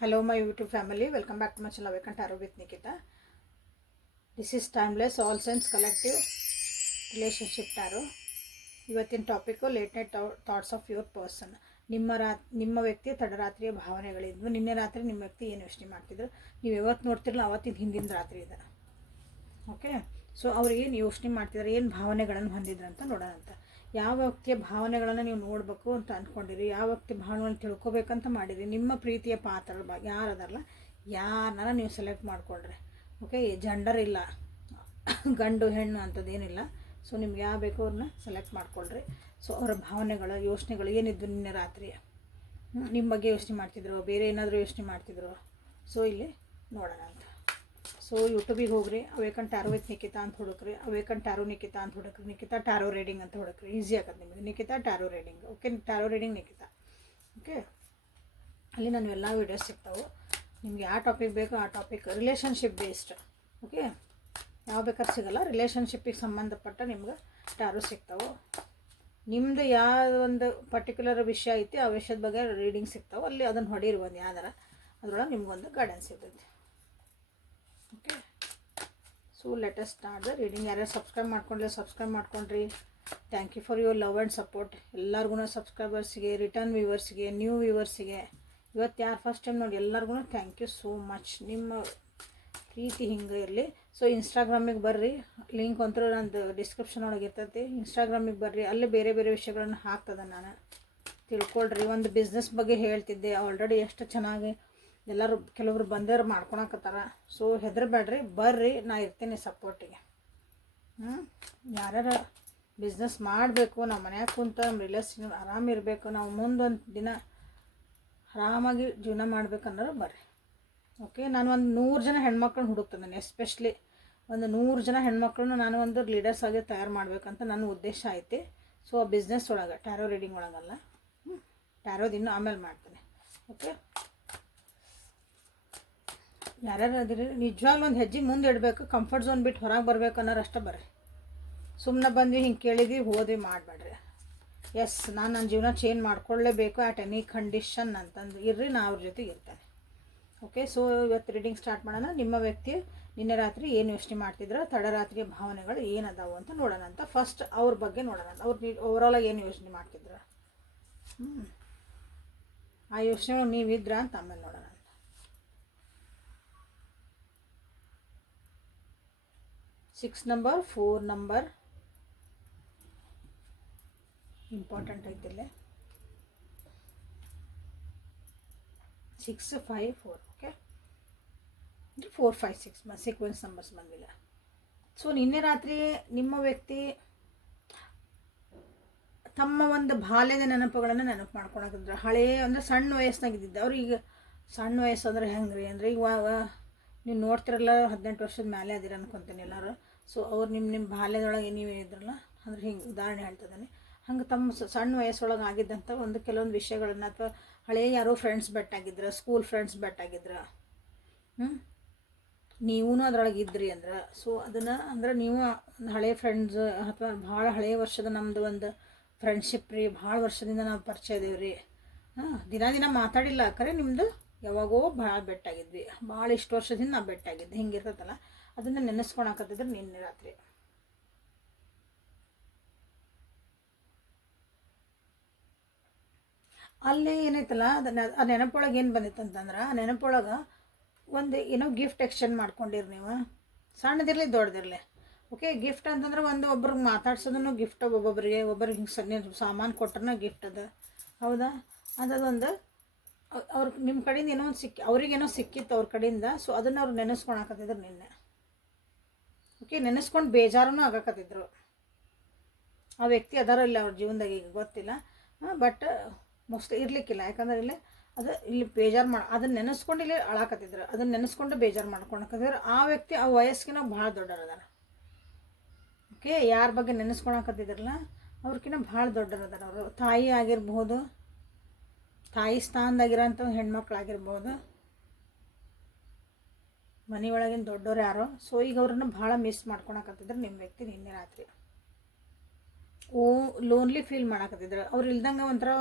Hello, my YouTube family. Welcome back to my channel Awaken Tarot with Nikita. This is Timeless All Sense Collective Relationship Tarot. ಇವತ್ತಿನ topic late night thoughts of your person ನಿಮ್ಮ ರಾ ನಿಮ್ಮ ವ್ಯಕ್ತಿಯ ತಡರಾತ್ರಿಯ ಭಾವನೆಗಳಿದ್ವು ನಿನ್ನೆ ರಾತ್ರಿ ನಿಮ್ಮ ವ್ಯಕ್ತಿ ಏನು ಯೋಚನೆ ಮಾಡ್ತಿದ್ರು ನೀವು ಯಾವತ್ತು ನೋಡ್ತಿರಲ್ಲ ಅವತ್ತಿನ ಹಿಂದಿನ ರಾತ್ರಿ ಇದೆ ಓಕೆ ಸೊ ಅವ್ರು ಏನು ಯೋಚನೆ ಮಾಡ್ತಿದ್ದಾರೆ ಏನು ಭಾವನೆಗಳನ್ನು ಹೊಂದಿದ್ರು ಅಂತ ನೋಡೋಣ ಅಂತ ಯಾವ ವ್ಯಕ್ತಿಯ ಭಾವನೆಗಳನ್ನು ನೀವು ನೋಡಬೇಕು ಅಂತ ಅಂದ್ಕೊಂಡಿರಿ ಯಾವ ವ್ಯಕ್ತಿಯ ಭಾವನೆಗಳನ್ನು ತಿಳ್ಕೊಬೇಕಂತ ಮಾಡಿರಿ, ನಿಮ್ಮ ಪ್ರೀತಿಯ ಪಾತ್ರ ಬಗ್ಗೆ ಯಾರದಾರಲ್ಲ ಯಾರನ್ನ ನೀವು ಸೆಲೆಕ್ಟ್ ಮಾಡಿಕೊಳ್ರಿ ಓಕೆ ಜಂಡರ್ ಇಲ್ಲ, ಗಂಡು, ಹೆಣ್ಣು ಅಂಥದ್ದೇನಿಲ್ಲ ಸೊ ನಿಮ್ಗೆ ಯಾವ ಬೇಕೋ ಅವ್ರನ್ನ ಸೆಲೆಕ್ಟ್ ಮಾಡಿಕೊಳ್ರಿ ಸೊ ಅವರ ಭಾವನೆಗಳು, ಯೋಚನೆಗಳು ಏನಿದ್ದು ನಿನ್ನೆ ರಾತ್ರಿ? ನಿಮ್ಮ ಬಗ್ಗೆ ಯೋಚನೆ ಮಾಡ್ತಿದ್ರು, ಬೇರೆ ಏನಾದರೂ ಯೋಚನೆ ಮಾಡ್ತಿದ್ರು? ಸೊ ಇಲ್ಲಿ ನೋಡೋಣ ಅಂತ. ಸೊ ಯೂಟ್ಯೂಬಿಗೆ ಹೋಗ್ರಿ ಅವೇಕನ್ ಟ್ಯಾರೋ ವಿತ್ ನಿಕಿತಾ ಅಂತ ಹುಡುಕ್ರಿ ಅವೇಕನ್ ಟ್ಯಾರೋ ನಿಖಿತಾ ಅಂತ ಹುಡುಕ್ರಿ ನಿಕಿತಾ ಟ್ಯಾರೋ ರೀಡಿಂಗ್ ಅಂತ ಹುಡುಕ್ರಿ ಈಸಿ ಆಗತ್ತೆ ನಿಮಗೆ. Nikita tarot reading okay tarot reading Nikita okay ಅಲ್ಲಿ ನಾನು ಎಲ್ಲ ವೀಡಿಯೋಸ್ ಸಿಗ್ತಾವೆ. ನಿಮ್ಗೆ ಯಾವ ಟಾಪಿಕ್ ಬೇಕೋ, ಆ ಟಾಪಿಕ್ ರಿಲೇಷನ್ಶಿಪ್ ಬೇಸ್ಡ್ ಓಕೆ ಯಾವ ಬೇಕಾದ್ರೆ ಸಿಗಲ್ಲ ರಿಲೇಷನ್ಶಿಪ್ಪಿಗೆ ಸಂಬಂಧಪಟ್ಟ ನಿಮ್ಗೆ ಟ್ಯಾರೋ ಸಿಗ್ತಾವೆ. ನಿಮ್ಮದು ಯಾವ ಒಂದು ಪರ್ಟಿಕ್ಯುಲರ್ ವಿಷಯ ಐತಿ, ಆ ವಿಷಯದ ಬಗ್ಗೆ ರೀಡಿಂಗ್ ಸಿಗ್ತಾವೆ. ಅಲ್ಲಿ ಅದನ್ನು ಹೊಡೀರಿ ಒಂದು ಯಾವ್ದಾರ. ಅದರೊಳಗೆ ನಿಮ್ಗೊಂದು ಗೈಡೆನ್ಸ್ ಇರ್ತೈತಿ. Okay so us start the reading ಯಾರ್ಯಾರು ಸಬ್ಸ್ಕ್ರೈಬ್ ಮಾಡ್ಕೊಂಡ್ರೆ ಸಬ್ಸ್ಕ್ರೈಬ್ ಮಾಡ್ಕೊಂಡ್ರಿ. Thank you for your love and support ಎಲ್ಲರಿಗೂ ಸಬ್ಸ್ಕ್ರೈಬರ್ಸ್ಗೆ ರಿಟರ್ನ್ ವ್ಯೂವರ್ಸ್ಗೆ ನ್ಯೂ ವ್ಯೂವರ್ಸ್ಗೆ ಇವತ್ತು ಯಾರು ಫಸ್ಟ್ ಟೈಮ್ ನೋಡಿ ಎಲ್ಲರಿಗೂ ಥ್ಯಾಂಕ್ ಯು ಸೋ ಮಚ್ ನಿಮ್ಮ ಪ್ರೀತಿ ಹಿಂಗೆ ಇರಲಿ. ಸೊ ಇನ್ಸ್ಟಾಗ್ರಾಮಿಗೆ ಬರ್ರಿ. ಲಿಂಕ್ ಅಂತೂ ನಂದು ಡಿಸ್ಕ್ರಿಪ್ಷನ್ ಒಳಗೆ ಇರ್ತೈತಿ. ಇನ್ಸ್ಟಾಗ್ರಾಮಿಗೆ ಬರ್ರಿ. ಅಲ್ಲಿ ಬೇರೆ ಬೇರೆ ವಿಷಯಗಳನ್ನು ಹಾಕ್ತದೆ ನಾನು. ತಿಳ್ಕೊಳ್ರಿ. ಒಂದು ಬಿಸ್ನೆಸ್ ಬಗ್ಗೆ ಹೇಳ್ತಿದ್ದೆ. ಆಲ್ರೆಡಿ ಎಷ್ಟು ಚೆನ್ನಾಗಿ ಎಲ್ಲರೂ ಕೆಲವರು ಬಂದವರು ಮಾಡ್ಕೊಳಕತ್ತಾರ. ಸೊ ಹೆದರಬೇಡ್ರಿ, ಬರ್ರಿ, ನಾ ಇರ್ತೀನಿ ಸಪೋರ್ಟಿಗೆ ಹ್ಞೂ ಯಾರ್ಯಾರ ಬಿಸ್ನೆಸ್ ಮಾಡಬೇಕು ನಾವು ಮನ್ಯಾಗ ಕುಂತ ನಮ್ಮ ರಿಲೇಷನ್ ಆರಾಮಿರಬೇಕು ನಾವು ಮುಂದೊಂದು ದಿನ ಆರಾಮಾಗಿ ಜೀವನ ಮಾಡ್ಬೇಕಂದ್ರೆ ಬರ್ರಿ. ಓಕೆ ನಾನು ಒಂದು ನೂರು ಜನ ಹೆಣ್ಮಕ್ಳನ್ನ ಹುಡುಕ್ತಿದ್ದೇನೆ ಎಸ್ಪೆಷಲಿ ಒಂದು ನೂರು ಜನ ಹೆಣ್ಮಕ್ಳನ್ನ ನಾನು ಒಂದು ಲೀಡರ್ಸ್ ಆಗಿ ತಯಾರು ಮಾಡಬೇಕಂತ ನನ್ನ ಉದ್ದೇಶ ಐತಿ. ಸೊ ಆ ಬಿಸ್ನೆಸ್ ಒಳಗೆ ಟ್ಯಾರೋ ರೀಡಿಂಗ್ ಒಳಗಲ್ಲ. ಹ್ಞೂ ಟ್ಯಾರೋದು ಇನ್ನೂ ಆಮೇಲೆ ಮಾಡ್ತೀನಿ. ಓಕೆ ಯಾರ್ಯಾರು ಅದಿರಿ ಒಂದು ಹೆಜ್ಜೆ ಮುಂದೆ ಇಡಬೇಕು ಕಂಫರ್ಟ್ ಝೋನ್ ಬಿಟ್ಟು ಹೊರಗೆ ಬರ್ಬೇಕು ಅನ್ನೋರು ಅಷ್ಟೇ ಬರ್ರಿ. ಸುಮ್ಮನೆ ಬಂದ್ವಿ, ಹಿಂಗೆ ಕೇಳಿದ್ವಿ, ಹೋದ್ವಿ, ಮಾಡಬೇಡ್ರಿ. ಎಸ್ ನಾನು ನನ್ನ ಜೀವನ ಚೇಂಜ್ ಮಾಡ್ಕೊಳ್ಳೇಬೇಕು ಆ್ಯಟ್ ಎನಿ ಕಂಡೀಷನ್ ಅಂತಂದು. ಇರ್ರಿ, ನಾ ಅವ್ರ ಜೊತೆಗೆ ಇರ್ತೇನೆ. ಓಕೆ ಸೊ ಇವತ್ತು ರೀಡಿಂಗ್ ಸ್ಟಾರ್ಟ್ ಮಾಡೋಣ. ನಿಮ್ಮ ವ್ಯಕ್ತಿ ನಿನ್ನೆ ರಾತ್ರಿ ಏನು ಯೋಚನೆ ಮಾಡ್ತಿದ್ರು ತಡರಾತ್ರಿಯ ಭಾವನೆಗಳು ಏನದಾವು ಅಂತ ನೋಡೋಣ ಅಂತ. ಫಸ್ಟ್ ಅವ್ರ ಬಗ್ಗೆ ನೋಡೋಣ ಅವ್ರು ಓವರಾಲಾಗಿ ಏನು ಯೋಚನೆ ಮಾಡ್ತಿದ್ರು? ಹ್ಞೂ ಆ ಯೋಚನೆ ನೀವಿದ್ರ ಅಂತ ಆಮೇಲೆ ನೋಡೋಣ ಅಂತ six number, four number. Important ಐತಿಲ್ಲ six, five, four, okay? Four, five, six sequence numbers ಬಂದಿಲ್ಲ. ಸೊ ನಿನ್ನೆ ರಾತ್ರಿ ನಿಮ್ಮ ವ್ಯಕ್ತಿ ತಮ್ಮ ಒಂದು ಬಾಲ್ಯದ ನೆನಪುಗಳನ್ನು ನೆನಪು ಮಾಡ್ಕೊಳಕಿದ್ರು ಹಳೇ ಅಂದರೆ ಸಣ್ಣ ವಯಸ್ಸಿನಾಗಿದ್ದಿದ್ದು. ಅವ್ರು ಈಗ ಸಣ್ಣ ವಯಸ್ಸು ಅಂದ್ರೆ ಹೆಂಗೆ ರೀ ಅಂದರೆ ಇವಾಗ ನೀವು ನೋಡ್ತಿರಲ್ಲ ಹದಿನೆಂಟು ವರ್ಷದ ಮೇಲೆ ಅದಿರ ಅನ್ಕೊತೀನಿ ಎಲ್ಲರೂ. ಸೊ ಅವ್ರು ನಿಮ್ಮ ನಿಮ್ಮ ಬಾಲ್ಯದೊಳಗೆ ನೀವು ಇದ್ರಲ್ಲ ಅಂದ್ರೆ ಹಿಂಗೆ ಉದಾಹರಣೆ ಹೇಳ್ತಿದ್ದಾನೆ ಹಂಗೆ ತಮ್ಮ ಸಣ್ಣ ವಯಸ್ಸೊಳಗೆ ಆಗಿದ್ದಂಥ ಒಂದು ಕೆಲವೊಂದು ವಿಷಯಗಳನ್ನ ಅಥವಾ ಹಳೆಯ ಯಾರೋ ಫ್ರೆಂಡ್ಸ್ ಬೆಟ್ಟಾಗಿದ್ರೆ ಸ್ಕೂಲ್ ಫ್ರೆಂಡ್ಸ್ ಬೆಟ್ಟಾಗಿದ್ರೆ ಹ್ಞೂ ನೀವೂ ಅದ್ರೊಳಗೆ ಇದ್ರಿ ಅಂದ್ರೆ. ಸೊ ಅದನ್ನು ಅಂದ್ರೆ ನೀವು ಹಳೆಯ ಫ್ರೆಂಡ್ಸ್ ಅಥವಾ ಭಾಳ ಹಳೆಯ ವರ್ಷದ ನಮ್ಮದು ಒಂದು ಫ್ರೆಂಡ್ಶಿಪ್ ರೀ, ಭಾಳ ವರ್ಷದಿಂದ ನಾವು ಪರಿಚಯ ಇದೀವಿ ರೀ. ಹಾಂ, ದಿನ ದಿನ ಮಾತಾಡಿಲ್ಲ, ಕರೆ ನಿಮ್ಮದು ಯಾವಾಗೋ ಭಾಳ ಬೆಟ್ಟಾಗಿದ್ವಿ. ಭಾಳ ಇಷ್ಟು ವರ್ಷದಿಂದ ನಾವು ಬೆಟ್ಟಾಗಿದ್ದೆ ಹಿಂಗಿರ್ತೈತಲ್ಲ ಅದನ್ನು ನೆನೆಸ್ಕೊಳಕತ್ತಿದ್ರೆ ನಿನ್ನೆ ರಾತ್ರಿ. ಅಲ್ಲೇ ಏನೈತಲ್ಲ ಅದನ್ನ ಆ ನೆನಪೊಳಗೆ ಏನು ಬಂದಿತ್ತು ಅಂತಂದ್ರೆ, ಆ ನೆನಪೊಳಗೆ ಒಂದು ಏನೋ ಗಿಫ್ಟ್ ಎಕ್ಸ್ಚೇಂಜ್ ಮಾಡ್ಕೊಂಡಿರಿ ನೀವು. ಸಣ್ಣದಿರಲಿ ದೊಡ್ಡದಿರಲಿ. ಓಕೆ ಗಿಫ್ಟ್ ಅಂತಂದ್ರೆ ಒಂದು ಒಬ್ರಿಗೆ ಮಾತಾಡ್ಸೋದನ್ನು ಗಿಫ್ಟ್ ಒಬ್ಬೊಬ್ಬರಿಗೆ ಒಬ್ಬರಿಗೆ ಹಿಂಗೆ ಸಣ್ಣ ಸಾಮಾನು ಕೊಟ್ರೂ ಗಿಫ್ಟ್ ಅದು. ಹೌದಾ? ಅದೊಂದು, ಅವ್ರ ನಿಮ್ಮ ಕಡೆಯಿಂದ ಏನೋ ಒಂದು ಸಿಕ್ಕಿ, ಅವ್ರಿಗೇನೋ ಸಿಕ್ಕಿತ್ತು ಅವ್ರ ಕಡೆಯಿಂದ ಸೊ ಅದನ್ನು ಅವ್ರು ನೆನೆಸ್ಕೊಳಕತ್ತಿದ್ರು ನಿನ್ನೆ. ಓಕೆ, ನೆನೆಸ್ಕೊಂಡು ಬೇಜಾರನೂ ಆಗಕತ್ತಿದ್ರು. ಆ ವ್ಯಕ್ತಿ ಅದಾರ ಇಲ್ಲ ಅವ್ರ ಜೀವನದಾಗ ಈಗ ಗೊತ್ತಿಲ್ಲ. ಬಟ್ ಮೋಸ್ಟ್ ಇರಲಿಕ್ಕಿಲ್ಲ. ಯಾಕಂದ್ರೆ ಇಲ್ಲಿ ಅದು ಇಲ್ಲಿ ಬೇಜಾರು ಮಾಡಿ, ಅದನ್ನ ನೆನೆಸ್ಕೊಂಡು ಇಲ್ಲಿ ಅಳಾಕತ್ತಿದ್ರು. ಅದನ್ನ ನೆನೆಸ್ಕೊಂಡು ಬೇಜಾರು ಮಾಡ್ಕೊಳಕತ್ತಿದ್ರು ಆ ವ್ಯಕ್ತಿ ಆ ವಯಸ್ಸಿನ ಭಾಳ ದೊಡ್ಡರದಾರ ಓಕೆ, ಯಾರ ಬಗ್ಗೆ ನೆನೆಸ್ಕೊಳಕತ್ತಿದ್ರಲ್ಲ, ಅವ್ರಕಿನ್ನ ಭಾಳ ದೊಡ್ಡರದಾರ ಅವರು. ತಾಯಿ ಆಗಿರ್ಬೋದು ತಾಯಿ ಸ್ಥಾನದಾಗಿರೋಂಥ ಹೆಣ್ಮಕ್ಳಾಗಿರ್ಬೋದು ಮನೆಯೊಳಗಿನ ದೊಡ್ಡವ್ರು ಯಾರೋ ಸೊ ಈಗ ಅವ್ರನ್ನ ಭಾಳ ಮಿಸ್ ಮಾಡ್ಕೊಳಕತ್ತಿದ್ರು ನಿಮ್ಮ ವ್ಯಕ್ತಿ ನಿನ್ನೆ ರಾತ್ರಿ. ಓ ಲೋನ್ಲಿ ಫೀಲ್ ಮಾಡಕತ್ತಿದ್ರು. ಅವ್ರು ಇಲ್ದಂಗೆ ಒಂಥರ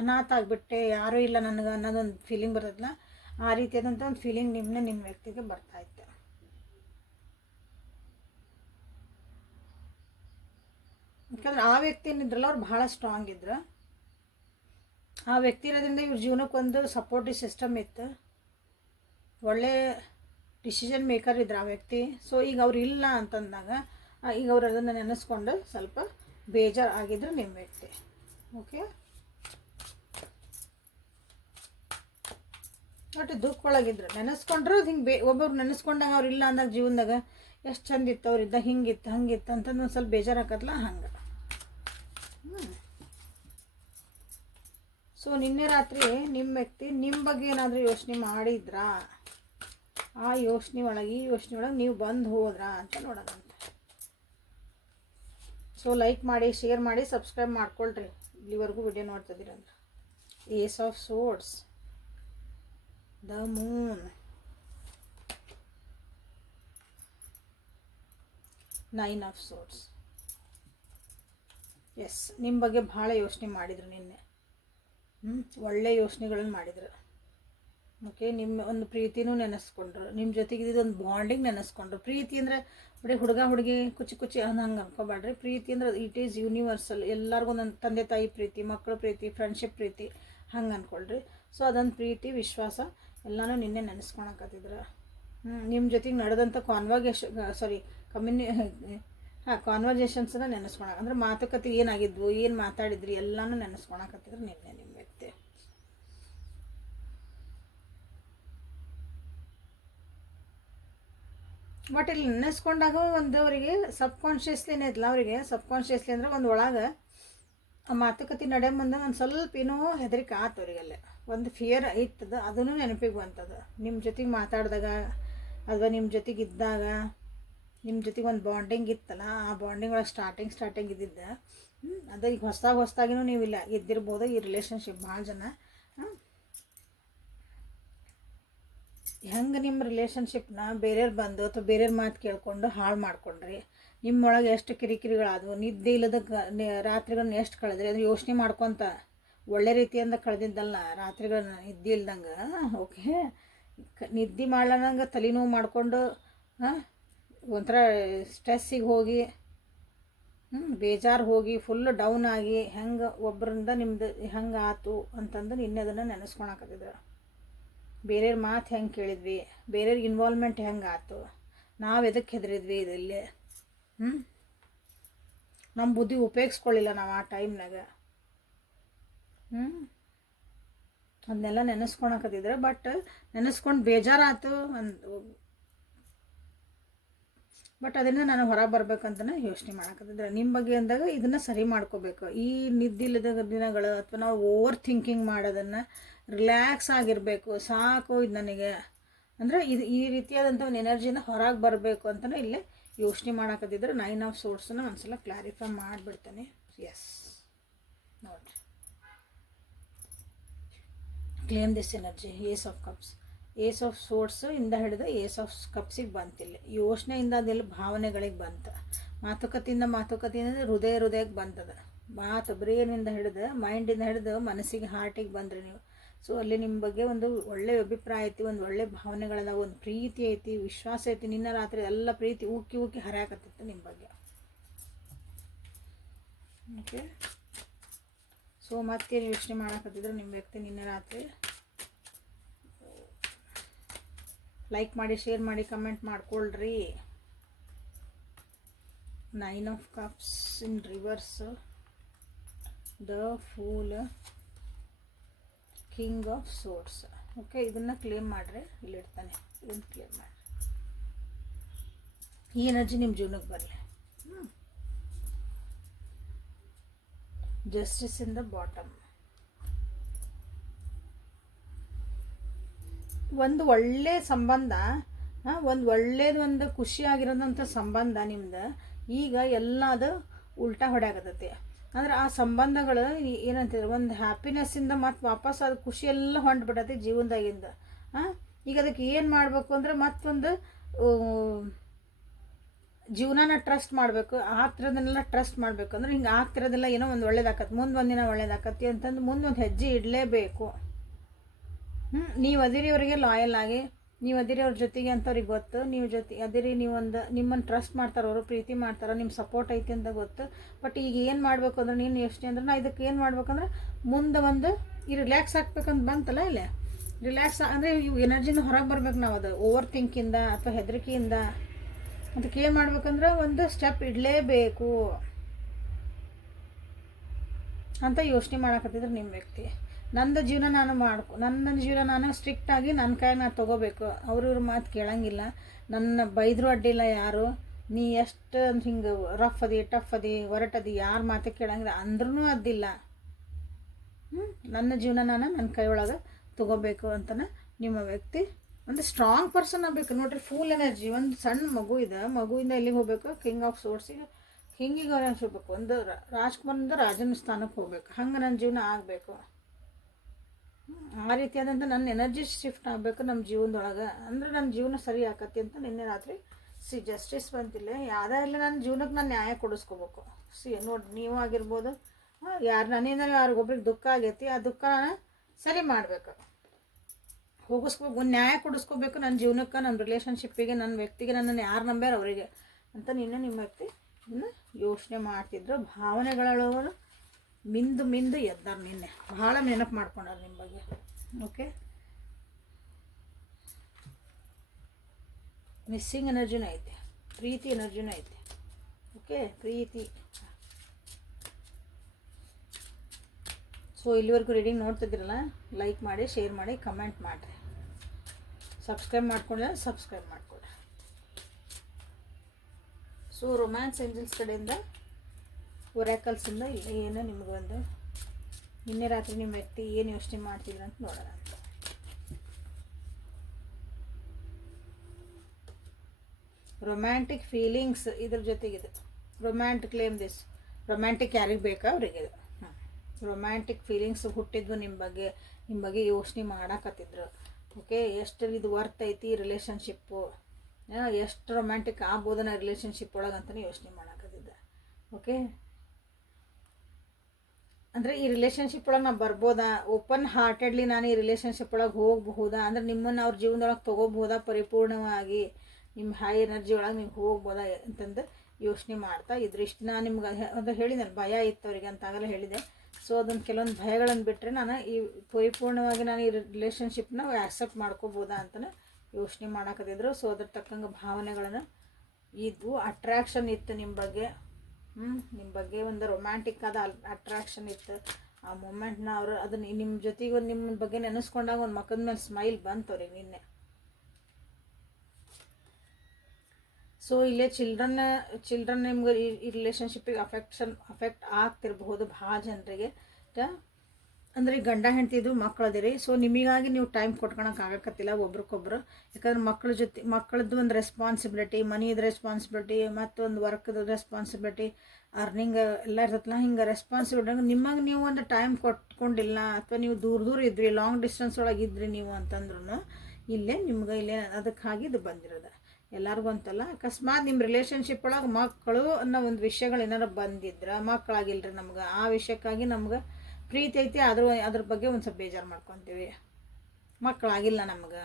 ಅನಾಥ ಆಗಿಬಿಟ್ಟೆ, ಯಾರೂ ಇಲ್ಲ ನನಗೆ ಅನ್ನೋದೊಂದು ಫೀಲಿಂಗ್ ಬರ್ತೈತಲ್ಲ ಆ ರೀತಿಯಾದಂಥ ಒಂದು ಫೀಲಿಂಗ್ ನಿಮ್ಮನ್ನ ನಿಮ್ಮ ವ್ಯಕ್ತಿಗೆ ಬರ್ತಾ ಇತ್ತು. ಯಾಕಂದ್ರೆ ಆ ವ್ಯಕ್ತಿ ಏನಿದ್ರಲ್ಲ ಅವ್ರು ಭಾಳ ಸ್ಟ್ರಾಂಗ್ ಇದ್ರು. ಆ ವ್ಯಕ್ತಿ ಇರೋದ್ರಿಂದ ಇವ್ರ ಜೀವನಕ್ಕೆ ಒಂದು ಸಪೋರ್ಟಿವ್ ಸಿಸ್ಟಮ್ ಇತ್ತು. ಒಳ್ಳೆ ಡಿಸಿಷನ್ ಮೇಕರ್ ಇದ್ರು ಆ ವ್ಯಕ್ತಿ. ಸೊ ಈಗ ಅವ್ರು ಇಲ್ಲ ಅಂತಂದಾಗ ಈಗ ಅವ್ರು ಅದನ್ನು ನೆನೆಸ್ಕೊಂಡು ಸ್ವಲ್ಪ ಬೇಜಾರು ಆಗಿದ್ರು ನಿಮ್ಮ ವ್ಯಕ್ತಿ. ಓಕೆ ಒಟ್ಟು ದುಃಖ ಒಳಗಿದ್ರು ನೆನೆಸ್ಕೊಂಡ್ರು ಹಿಂಗೆ ಬೇ, ಒಬ್ಬೊಬ್ರು ನೆನೆಸ್ಕೊಂಡಾಗ ಅವ್ರು ಇಲ್ಲ ಅಂದಾಗ ಜೀವನದಾಗ ಎಷ್ಟು ಚಂದ ಇತ್ತು ಅವ್ರಿದ್ದ ಹಿಂಗಿತ್ತು ಹಂಗಿತ್ತು ಅಂತಂದು ಒಂದು ಸ್ವಲ್ಪ ಬೇಜಾರಾಕತ್ಲ ಹಂಗೆ. ಸೊ ನಿನ್ನೆ ರಾತ್ರಿ ನಿಮ್ಮ ವ್ಯಕ್ತಿ ನಿಮ್ಮ ಬಗ್ಗೆ ಏನಾದರೂ ಯೋಚನೆ ಮಾಡಿದ್ರಾ? ಆ ಯೋಚನೆ ಒಳಗೆ, ಈ ಯೋಚನೆ ಒಳಗೆ ನೀವು ಬಂದು ಹೋದ್ರಾ ಅಂತ ನೋಡೋದಂತೆ ಸೊ ಲೈಕ್ ಮಾಡಿ ಶೇರ್ ಮಾಡಿ ಸಬ್ಸ್ಕ್ರೈಬ್ ಮಾಡ್ಕೊಳ್ರಿ. ಇಲ್ಲಿವರೆಗೂ video ನೋಡ್ತಿದ್ದೀರಂದ್ರೆ ace of swords the moon nine of swords yes ನಿಮ್ಮ ಬಗ್ಗೆ ಭಾಳ ಯೋಚನೆ ಮಾಡಿದ್ರು ನಿನ್ನೆ. ಹ್ಞೂ ಒಳ್ಳೆ ಯೋಚನೆಗಳನ್ನು ಮಾಡಿದ್ರು. ಓಕೆ ನಿಮ್ಮ ಒಂದು ಪ್ರೀತಿನೂ ನೆನೆಸ್ಕೊಂಡ್ರು. ನಿಮ್ಮ ಜೊತೆಗೆ ಇದೊಂದು ಬಾಂಡಿಂಗ್ ನೆನೆಸ್ಕೊಂಡ್ರು. ಪ್ರೀತಿ ಅಂದರೆ ಬರೀ ಹುಡುಗ ಹುಡುಗಿ ಕುಚಿ ಕುಚಿ ಹಂಗೆ ಅನ್ಕೋಬೇಡ್ರಿ ಪ್ರೀತಿ ಅಂದ್ರೆ ಇಟ್ ಈಸ್ ಯೂನಿವರ್ಸಲ್ ಎಲ್ಲರಿಗೂ ನನ್ನ ತಂದೆ ತಾಯಿ ಪ್ರೀತಿ ಮಕ್ಕಳ ಪ್ರೀತಿ ಫ್ರೆಂಡ್ಶಿಪ್ ಪ್ರೀತಿ ಹಂಗೆ ಅಂದ್ಕೊಳ್ರಿ ಸೊ ಅದೊಂದು ಪ್ರೀತಿ, ವಿಶ್ವಾಸ ಎಲ್ಲನೂ ನಿನ್ನೆ ನೆನೆಸ್ಕೊಳಕತ್ತಿದ್ರು. ಹ್ಞೂ ನಿಮ್ಮ ಜೊತೆಗೆ ನಡೆದಂಥ ಕಾನ್ವರ್ಗೇಶ ಸಾರಿ ಕಮ್ಯುನಿ ಹಾಂ ಕಾನ್ವರ್ಜೇಷನ್ಸನ್ನ ನೆನೆಸ್ಕೊಳಕ ಅಂದ್ರೆ ಮಾತುಕತೆ ಏನಾಗಿದ್ವು, ಏನು ಮಾತಾಡಿದ್ರಿ ಎಲ್ಲನೂ ನೆನೆಸ್ಕೊಳಕತ್ತಿದ್ರು ನಿನ್ನೆ ನಿಮ್ಮ ವ್ಯಕ್ತಿ ಬಟ್ ಇಲ್ಲಿ ನೆನೆಸ್ಕೊಂಡಾಗ ಒಂದು ಅವರಿಗೆ ಸಬ್ ಕಾನ್ಷಿಯಸ್ಲಿನೇ ಇದ್ಲ ಅವರಿಗೆ ಸಬ್ ಕಾನ್ಷಿಯಸ್ಲಿ ಅಂದ್ರೆ ಒಂದು ಒಳಗೆ ಆ ಮಾತುಕತೆ ನಡೆ ಮುಂದೆ ಒಂದು ಸ್ವಲ್ಪ ಏನೋ ಹೆದರಿಕೆ ಆತು ಅವರಿಗೆಲ್ಲ ಒಂದು ಫಿಯರ್ ಐತದ ಅದನ್ನು ನೆನಪಿಗೆ ಬಂತದ ನಿಮ್ಮ ಜೊತೆಗೆ ಮಾತಾಡಿದಾಗ ಅಥವಾ ನಿಮ್ಮ ಜೊತೆಗೆ ಇದ್ದಾಗ ನಿಮ್ಮ ಜೊತೆಗೆ ಒಂದು ಬಾಂಡಿಂಗ್ ಇತ್ತಲ್ಲ, ಆ ಬಾಂಡಿಂಗ್ ಒಳಗೆ ಸ್ಟಾರ್ಟಿಂಗ್ ಸ್ಟಾರ್ಟಿಂಗ್ ಇದ್ದಿದ್ದ ಅದು ಈಗ ಹೊಸ್ದಾಗಿ ಹೊಸ್ದಾಗಿನೂ ನೀವು ಇಲ್ಲ ಇದ್ದಿರ್ಬೋದು ಈ ರಿಲೇಷನ್ಶಿಪ್ ಭಾಳ ಜನ. ಹೆಂಗೆ ನಿಮ್ಮ ರಿಲೇಷನ್ಶಿಪ್ನ ಬೇರೆಯವ್ರು ಬಂದು ಅಥವಾ ಬೇರೆಯವ್ರ ಮಾತು ಕೇಳಿಕೊಂಡು ಹಾಳು ಮಾಡ್ಕೊಂಡ್ರಿ? ನಿಮ್ಮೊಳಗೆ ಎಷ್ಟು ಕಿರಿಕಿರಿಗಳಾದವು? ನಿದ್ದೆ ಇಲ್ಲದ ರಾತ್ರಿಗಳನ್ನ ಎಷ್ಟು ಕಳೆದ್ರಿ? ಅದು ಯೋಚನೆ ಮಾಡ್ಕೊತ ಒಳ್ಳೆ ರೀತಿಯಿಂದ ಕಳೆದಿದ್ದಲ್ಲ ರಾತ್ರಿಗಳನ್ನ ನಿದ್ದೆ ಇಲ್ದಂಗೆ? ಓಕೆ. ನಿದ್ದೆ ಮಾಡ್ಲನಂಗೆ ತಲೆನೋವು ಮಾಡಿಕೊಂಡು ಒಂಥರ ಸ್ಟ್ರೆಸ್ಸಿಗೆ ಹೋಗಿ ಬೇಜಾರು ಹೋಗಿ ಫುಲ್ ಡೌನ್ ಆಗಿ ಹೆಂಗೆ ಒಬ್ಬರಿಂದ ನಿಮ್ಮದು ಹೆಂಗೆ ಆತು ಅಂತಂದು ನಿನ್ನೆ ಅದನ್ನು ನೆನೆಸ್ಕೊಳಕತ್ತಿದ್ರು ಬೇರೆಯವ್ರ ಮಾತು ಹೆಂಗೆ ಕೇಳಿದ್ವಿ, ಬೇರೆಯವ್ರಿಗೆ ಇನ್ವಾಲ್ವ್ಮೆಂಟ್ ಹೆಂಗೆ ಆಯ್ತು ನಾವು ಎದಕ್ಕೆ ಹೆದರಿದ್ವಿ ಇದರಲ್ಲಿ? ಹ್ಞೂ ನಮ್ಮ ಬುದ್ಧಿ ಉಪಯೋಗಿಸ್ಕೊಳ್ಳಿಲ್ಲ ನಾವು ಆ ಟೈಮ್ನಾಗ ಹ್ಞೂ ಅದನ್ನೆಲ್ಲ ನೆನೆಸ್ಕೊಳಕತ್ತಿದ್ರೆ ಬಟ್ ನೆನೆಸ್ಕೊಂಡು ಬೇಜಾರಾಯ್ತು ಒಂದು ಬಟ್ ಅದರಿಂದ ನಾನು ಹೊರಗೆ ಬರ್ಬೇಕಂತನೇ ಯೋಚನೆ ಮಾಡಕತ್ತಿದ್ರೆ. ನಿಮ್ಮ ಬಗ್ಗೆ ಅಂದಾಗ ಇದನ್ನು ಸರಿ ಮಾಡ್ಕೋಬೇಕು. ಈ ನಿದ್ದಿಲ್ಲದ ದಿನಗಳು ಅಥವಾ ನಾವು ಓವರ್ ಥಿಂಕಿಂಗ್ ಮಾಡೋದನ್ನು ರಿಲ್ಯಾಕ್ಸ್ ಆಗಿರಬೇಕು, ಸಾಕು ಇದು ನನಗೆ. ಅಂದರೆ ಇದು ಈ ರೀತಿಯಾದಂಥ ಒಂದು ಎನರ್ಜಿಯಿಂದ ಹೊರಗೆ ಬರಬೇಕು ಅಂತಲೇ ಇಲ್ಲೇ ಯೋಚನೆ ಮಾಡಕತ್ತಿದ್ರೆ ನೈನ್ ಆಫ್ ಸೋರ್ಸನ್ನ ಒಂದ್ಸಲ ಕ್ಲಾರಿಫೈ ಮಾಡಿಬಿಡ್ತೇನೆ. ಎಸ್ ನೋಡಿರಿ. Claim this energy ace of cups ace of swords ಇಂದ ಹಿಡಿದು ಏಸ್ ಆಫ್ ಕಪ್ಸಿಗೆ ಬಂತಿಲ್ಲ ಯೋಚನೆಯಿಂದ ಅದೆಲ್ಲ ಭಾವನೆಗಳಿಗೆ ಬಂತು. ಮಾತುಕತೆಯಿಂದ ಮಾತುಕತೆಯಿಂದ ಹೃದಯ ಹೃದಯಕ್ಕೆ ಬಂತದ. ಮಾತು ಬ್ರೇನಿಂದ ಹಿಡಿದು ಮೈಂಡಿಂದ ಹಿಡಿದು, ಮನಸ್ಸಿಗೆ ಹಾರ್ಟಿಗೆ ಬಂದ್ರಿ ನೀವು. ಸೊ ಅಲ್ಲಿ ನಿಮ್ಮ ಬಗ್ಗೆ ಒಂದು ಒಳ್ಳೆ ಅಭಿಪ್ರಾಯ ಐತಿ, ಒಂದು ಒಳ್ಳೆ ಭಾವನೆಗಳದ ಒಂದು ಪ್ರೀತಿ ಐತಿ, ವಿಶ್ವಾಸ ಐತಿ, ನಿನ್ನ ರಾತ್ರಿ ಎಲ್ಲ ಪ್ರೀತಿ ಉಕ್ಕಿ ಉಕ್ಕಿ ಹರಿಯಾಕತ್ತಿತ್ತು ನಿಮ್ಮ ಬಗ್ಗೆ. ಓಕೆ ಸೊ ಮತ್ತೇನು ಯೋಚನೆ ಮಾಡಕತ್ತಿದ್ರೆ ನಿಮ್ಮ ವ್ಯಕ್ತಿ ನಿನ್ನೆ ರಾತ್ರಿ? ಲೈಕ್ ಮಾಡಿ ಶೇರ್ ಮಾಡಿ ಕಮೆಂಟ್ ಮಾಡ್ಕೊಳ್ರಿ. Nine of cups in reverse the fool king of swords okay ಇದನ್ನು ಕ್ಲೇಮ್ ಮಾಡಿರಿ ಇಲ್ಲಿಡ್ತಾನೆ ಇದನ್ನು ಕ್ಲೇಮ್ ಮಾಡಿ. ಈ ಎನರ್ಜಿ ನಿಮ್ಮ ಜೀವನಕ್ಕೆ ಬರಲಿ. ಜಸ್ಟಿಸ್ ಇನ್ ದ ಬಾಟಮ್ ಒಂದು ಒಳ್ಳೆ ಸಂಬಂಧ ಒಂದು ಒಳ್ಳೇದು ಒಂದು ಖುಷಿಯಾಗಿರೋದಂಥ ಸಂಬಂಧ ನಿಮ್ದು. ಈಗ ಎಲ್ಲದು ಉಲ್ಟಾ ಹೊಡ್ಯಾಕತ್ತೈತಿ. ಅಂದ್ರೆ ಆ ಸಂಬಂಧಗಳು ಏನಂತ ಏನಂತಿದ್ರು ಒಂದು ಹ್ಯಾಪಿನೆಸ್ಸಿಂದ ಮತ್ತು ವಾಪಸ್ ಅದು ಖುಷಿ ಎಲ್ಲ ಹೊಂಟ್ಬಿಟ್ಟೈತಿ ಜೀವನದಾಗಿಂದ. ಹಾಂ ಈಗ ಅದಕ್ಕೆ ಏನು ಮಾಡಬೇಕು ಅಂದ್ರೆ ಮತ್ತೊಂದು ಜೀವನಾನ ಟ್ರಸ್ಟ್ ಮಾಡಬೇಕು ಆಗ್ತಿರೋದನ್ನೆಲ್ಲ ಟ್ರಸ್ಟ್ ಮಾಡಬೇಕು. ಅಂದ್ರೆ ಹಿಂಗೆ ಆಗ್ತಿರೋದೆಲ್ಲ ಏನೋ ಒಂದು ಒಳ್ಳೇದಾಕತ್ತೆ ಮುಂದೆ ಒಂದಿನ ಒಳ್ಳೇದಾಕತಿ ಅಂತಂದು ಮುಂದೊಂದು ಹೆಜ್ಜೆ ಇಡಲೇಬೇಕು. ಹ್ಞೂ ನೀವು ಅದಿರಿ ಅವರಿಗೆ ಲಾಯಲ್ ಆಗಿ. ನೀವು ಅದಿರಿ ಅವ್ರ ಜೊತೆಗೆ ಅಂತವ್ರಿಗೆ ಗೊತ್ತು. ನೀವು ಜೊತೆ, ಅದಿರಿ ನೀವು ಒಂದು ನಿಮ್ಮನ್ನು ಟ್ರಸ್ಟ್ ಮಾಡ್ತಾರೆ, ಅವರು ಪ್ರೀತಿ ಮಾಡ್ತಾರೆ ನಿಮ್ಮ ಸಪೋರ್ಟ್ ಐತಿ ಅಂತ ಗೊತ್ತು. ಬಟ್ ಈಗ ಏನು ಮಾಡಬೇಕು ಅಂದ್ರೆ ನೀನು ಯೋಚನೆ ಅಂದ್ರೆ ನಾ ಇದಕ್ಕೆ ಏನು ಮಾಡ್ಬೇಕಂದ್ರೆ ಮುಂದೆ ಒಂದು ಈ ರಿಲ್ಯಾಕ್ಸ್ ಆಗ್ಬೇಕಂತ ಬಂತಲ್ಲ ಇಲ್ಲೇ? ರಿಲ್ಯಾಕ್ಸ್ ಅಂದರೆ ಇವು ಎನರ್ಜಿನ ಹೊರಗೆ ಬರ್ಬೇಕು ನಾವು ಅದು. ಓವರ್ ಥಿಂಕಿಂದ ಅಥವಾ ಹೆದರಿಕೆಯಿಂದ. ಅದಕ್ಕೆ ಏನು ಮಾಡ್ಬೇಕಂದ್ರೆ ಒಂದು ಸ್ಟೆಪ್ ಇಡಲೇಬೇಕು. ಅಂತ ಯೋಚನೆ ಮಾಡಕತ್ತಿದ್ರೆ ನಿಮ್ಮ ವ್ಯಕ್ತಿ. ನಂದು ಜೀವನ ನಾನು ಮಾಡ್ಕೊ ನನ್ನ ಜೀವನ ನಾನು ಸ್ಟ್ರಿಕ್ಟಾಗಿ ನನ್ನ ಕೈ ನಾನು ತೊಗೋಬೇಕು. ಅವ್ರಿವ್ರ ಮಾತು ಕೇಳಂಗಿಲ್ಲ. ನನ್ನ ಬೈದ್ರು ಅಡ್ಡಿಲ್ಲ ಯಾರು. ನೀ ಎಷ್ಟು ಹಿಂಗೆ ರಫ್ ಅದಿ ಟಫ್ ಅದಿ ಒರಟದಿ ಯಾರ ಮಾತು ಕೇಳಂಗಿಲ್ಲ. ಅಂದ್ರೂ ಅದಿಲ್ಲ ನನ್ನ ಜೀವನ ನಾನು ನನ್ನ ಕೈ ಒಳಗೆ ತೊಗೋಬೇಕು ಅಂತನ ನಿಮ್ಮ ವ್ಯಕ್ತಿ. ಒಂದು ಸ್ಟ್ರಾಂಗ್ ಪರ್ಸನ್ ಆಗಬೇಕು. ನೋಡ್ರಿ ಫುಲ್ ಎನರ್ಜಿ ಒಂದು ಸಣ್ಣ ಮಗು ಇದೆ. ಮಗುವಿಂದ ಎಲ್ಲಿಗೆ ಹೋಗ್ಬೇಕು? ಕಿಂಗ್ ಆಫ್ ಸೋರ್ಸಿಗೆ ಹಿಂಗಿಗೆ ಹೋಗ್ಬೇಕು ಒಂದು ರಾಜ್ಕುಮಾರಿಂದ ರಾಜನ ಸ್ಥಾನಕ್ಕೆ ಹೋಗ್ಬೇಕು. ಹಂಗೆ ನನ್ನ ಜೀವನ ಆಗಬೇಕು. ಆ ರೀತಿಯಾದಂಥ ನನ್ನ ಎನರ್ಜಿ ಶಿಫ್ಟ್ ಆಗಬೇಕು ನಮ್ಮ ಜೀವನದೊಳಗೆ. ಅಂದ್ರೆ ನನ್ನ ಜೀವನ ಸರಿ ಆಕತಿ ಅಂತ ನಿನ್ನೆ ರಾತ್ರಿ ಸಿ ಜಸ್ಟಿಸ್ ಬಂತಿಲ್ಲ ಯಾವುದೇ ಇಲ್ಲ ನನ್ನ ಜೀವನಕ್ಕೆ ನಾನು ನ್ಯಾಯ ಕೊಡಿಸ್ಕೋಬೇಕು. ಸಿ ನೋಡಿ ನೀವು ಆಗಿರ್ಬೋದು ಯಾರು ನನ್ನಿಂದ ಯಾರಿಗೊಬ್ರಿಗೆ ದುಃಖ ಆಗೈತಿ, ಆ ದುಃಖ ನಾನು ಸರಿ ಮಾಡಬೇಕು. ಹೋಗಿಸ್ಬೇಕು ಒಂದು ನ್ಯಾಯ ಕೊಡಿಸ್ಕೋಬೇಕು ನನ್ನ ಜೀವನಕ್ಕೆ ನನ್ನ ರಿಲೇಷನ್ಶಿಪ್ಪಿಗೆ ನನ್ನ ವ್ಯಕ್ತಿಗೆ, ನನ್ನನ್ನು ಯಾರು ನಂಬ್ಯಾರ ಅವರಿಗೆ ಅಂತ ನಿನ್ನೆ ನಿಮ್ಮ ವ್ಯಕ್ತಿ ಯೋಚನೆ ಮಾಡ್ತಿದ್ರು. ಭಾವನೆಗಳೊಳವರು ಮಿಂದು ಮಿಂದು ಎದ್ದಾರ ನಿನ್ನೆ. ಭಾಳ ನೆನಪು ಮಾಡ್ಕೊಂಡಾರ ನಿಮ್ಮ ಬಗ್ಗೆ. ಓಕೆ ಮಿಸ್ಸಿಂಗ್ ಎನರ್ಜಿನೂ ಐತೆ. ಪ್ರೀತಿ ಎನರ್ಜಿನೂ ಐತೆ. ಓಕೆ ಪ್ರೀತಿ. ಸೊ ಇಲ್ಲಿವರೆಗೂ ರೀಡಿಂಗ್ ನೋಡ್ತಿದ್ದೀರಲ್ಲ? ಲೈಕ್ ಮಾಡಿ ಶೇರ್ ಮಾಡಿ ಕಮೆಂಟ್ ಮಾಡಿರಿ. ಸಬ್ಸ್ಕ್ರೈಬ್ ಮಾಡ್ಕೊಂಡ್ರೆ ಸಬ್ಸ್ಕ್ರೈಬ್ ಮಾಡಿಕೊಡ್ರಿ. ಸೊ ರೊಮ್ಯಾನ್ಸ್ ಏಂಜಲ್ಸ್ ಕಡೆಯಿಂದ ಒರಾಕಲ್ಸಿಂದ ಏನೋ ನಿಮಗೊಂದು ನಿನ್ನೆ ರಾತ್ರಿ ನಿಮ್ಮ ವ್ಯಕ್ತಿ ಏನು ಯೋಚನೆ ಮಾಡ್ತಿದ್ರು ಅಂತ ನೋಡೋಣ ರೊಮ್ಯಾಂಟಿಕ್ ಫೀಲಿಂಗ್ಸ್ ಇದ್ರ ಜೊತೆಗಿದೆ. ರೊಮ್ಯಾಂಟಿಕ್ ಲೇಮ್ ದಿಸ್ ರೊಮ್ಯಾಂಟಿಕ್ ಯಾರಿಗೆ ಬೇಕಾ ಅವ್ರಿಗೆ ಇದು. ರೊಮ್ಯಾಂಟಿಕ್ ಫೀಲಿಂಗ್ಸ್ ಹುಟ್ಟಿದ್ವು ನಿಮ್ಮ ಬಗ್ಗೆ ನಿಮ್ಮ ಬಗ್ಗೆ ಯೋಚನೆ ಮಾಡಾಕತ್ತಿದ್ರು. ಓಕೆ ಎಷ್ಟು ಇದು ವರ್ತ್ ಐತಿ ರಿಲೇಷನ್ಶಿಪ್ಪು ಎಷ್ಟು ರೊಮ್ಯಾಂಟಿಕ್ ಆಗ್ಬೋದು ನಾ ರಿಲೇಷನ್ಶಿಪ್ ಒಳಗೆ ಅಂತಲೇ ಯೋಚನೆ ಮಾಡಾಕತ್ತಿದ್ದೆ. ಓಕೆ ಅಂದರೆ ಈ ರಿಲೇಷನ್ಶಿಪ್ ಒಳಗೆ ನಾವು ಬರ್ಬೋದಾ? ಓಪನ್ ಹಾರ್ಟೆಡ್ಲಿ ನಾನು ಈ ರಿಲೇಷನ್ಶಿಪ್ ಒಳಗೆ ಹೋಗಬಹುದಾ? ಅಂದ್ರೆ ನಿಮ್ಮನ್ನು ಅವ್ರ ಜೀವನದೊಳಗೆ ತೊಗೋಬೋದಾ ಪರಿಪೂರ್ಣವಾಗಿ? ನಿಮ್ಮ ಹೈ ಎನರ್ಜಿ ಒಳಗೆ ನೀವು ಹೋಗ್ಬೋದಾ ಅಂತಂದು ಯೋಚನೆ ಮಾಡ್ತಾ ಇದ್ರು. ಇಷ್ಟು ನಾನು ನಿಮ್ಗೆ ಅದು ಹೇಳಿದ್ನಲ್ಲ ಭಯ ಇತ್ತು ಅವರಿಗೆ ಅಂತಾಗಲೇ ಹೇಳಿದೆ. ಸೊ ಅದೊಂದು ಕೆಲವೊಂದು ಭಯಗಳನ್ನು ಬಿಟ್ಟರೆ ನಾನು ಈ ಪರಿಪೂರ್ಣವಾಗಿ ನಾನು ಈ ರಿಲೇಷನ್ಶಿಪ್ನ ಆ್ಯಕ್ಸೆಪ್ಟ್ ಮಾಡ್ಕೋಬೋದಾ ಅಂತಲೇ ಯೋಚನೆ ಮಾಡಕತ್ತಿದ್ರು. ಸೊ ಅದ್ರ ತಕ್ಕಂಗೆ ಭಾವನೆಗಳನ್ನು ಇದ್ವು. ಅಟ್ರ್ಯಾಕ್ಷನ್ ಇತ್ತು ನಿಮ್ಮ ಬಗ್ಗೆ. ಹ್ಞೂ ನಿಮ್ಮ ಬಗ್ಗೆ ಒಂದು ರೊಮ್ಯಾಂಟಿಕ್ ಆದ ಅಟ್ರಾಕ್ಷನ್ ಇತ್ತು. ಆ ಮೂಮೆಂಟ್ನ ಅವರು ಅದನ್ನ ನಿಮ್ಮ ಜೊತೆಗೆ ಒಂದು ನಿಮ್ಮ ಬಗ್ಗೆ ನೆನೆಸ್ಕೊಂಡಾಗ ಒಂದು ಮಕ್ಕದ ಮೇಲೆ ಸ್ಮೈಲ್ ಬಂತು ಅವ್ರಿಗೆ ನಿನ್ನೆ. ಸೊ ಇಲ್ಲೇ ಚಿಲ್ಡ್ರನ್ ಚಿಲ್ಡ್ರನ್ ನಿಮ್ಗೆ ಈ ರಿಲೇಷನ್ಶಿಪ್ಪಿಗೆ ಅಫೆಕ್ಷನ್ ಅಫೆಕ್ಟ್ ಆಗ್ತಿರಬಹುದು ಭಾಳ ಜನರಿಗೆ. ಅಂದರೆ ಗಂಡ ಹೆಂಡ್ತಿದು ಮಕ್ಕಳದಿರಿ ಸೊ ನಿಮಗಾಗಿ ನೀವು ಟೈಮ್ ಕೊಟ್ಕೊಳಕ್ಕೆ ಆಗಕತ್ತಿಲ್ಲ ಒಬ್ರಿಗೊಬ್ರು ಯಾಕಂದ್ರೆ ಮಕ್ಕಳ ಜೊತೆ ಮಕ್ಕಳದ್ದು ಒಂದು ರೆಸ್ಪಾನ್ಸಿಬಿಲಿಟಿ ಮನಿದು ರೆಸ್ಪಾನ್ಸಿಬಿಲಿಟಿ ಮತ್ತೊಂದು ವರ್ಕ್ದು ರೆಸ್ಪಾನ್ಸಿಬಿಲಿಟಿ ಅರ್ನಿಂಗ್ ಎಲ್ಲ ಇರ್ತೈತಲ್ಲ, ಹಿಂಗೆ ರೆಸ್ಪಾನ್ಸಿಬಿಲಿಟಿ ನಿಮಗೆ ನೀವು ಒಂದು ಟೈಮ್ ಕೊಟ್ಕೊಂಡಿಲ್ಲ ಅಥವಾ ನೀವು ದೂರ ದೂರ ಇದ್ರಿ ಲಾಂಗ್ ಡಿಸ್ಟೆನ್ಸ್ ಒಳಗೆ ಇದ್ರಿ ನೀವು ಅಂತಂದ್ರೂ ಇಲ್ಲೇ ನಿಮ್ಗೆ ಇಲ್ಲೇ ಅದಕ್ಕಾಗಿ ಇದು ಬಂದಿರೋದು. ಎಲ್ಲರಿಗೂ ಅಂತಲ್ಲ, ಅಕಸ್ಮಾತ್ ನಿಮ್ಮ ರಿಲೇಷನ್ಶಿಪ್ ಒಳಗೆ ಮಕ್ಕಳು ಅನ್ನೋ ಒಂದು ವಿಷಯಗಳು ಏನಾರು ಬಂದಿದ್ರೆ ಮಕ್ಕಳಾಗಿಲ್ರಿ ನಮ್ಗೆ, ಆ ವಿಷಯಕ್ಕಾಗಿ ನಮ್ಗೆ ಪ್ರೀತಿ ಐತಿ, ಆದರೂ ಅದ್ರ ಬಗ್ಗೆ ಒಂದು ಸ್ವಲ್ಪ ಬೇಜಾರು ಮಾಡ್ಕೊತೀವಿ. ಮಕ್ಕಳಾಗಿಲ್ಲ ನಮ್ಗೆ.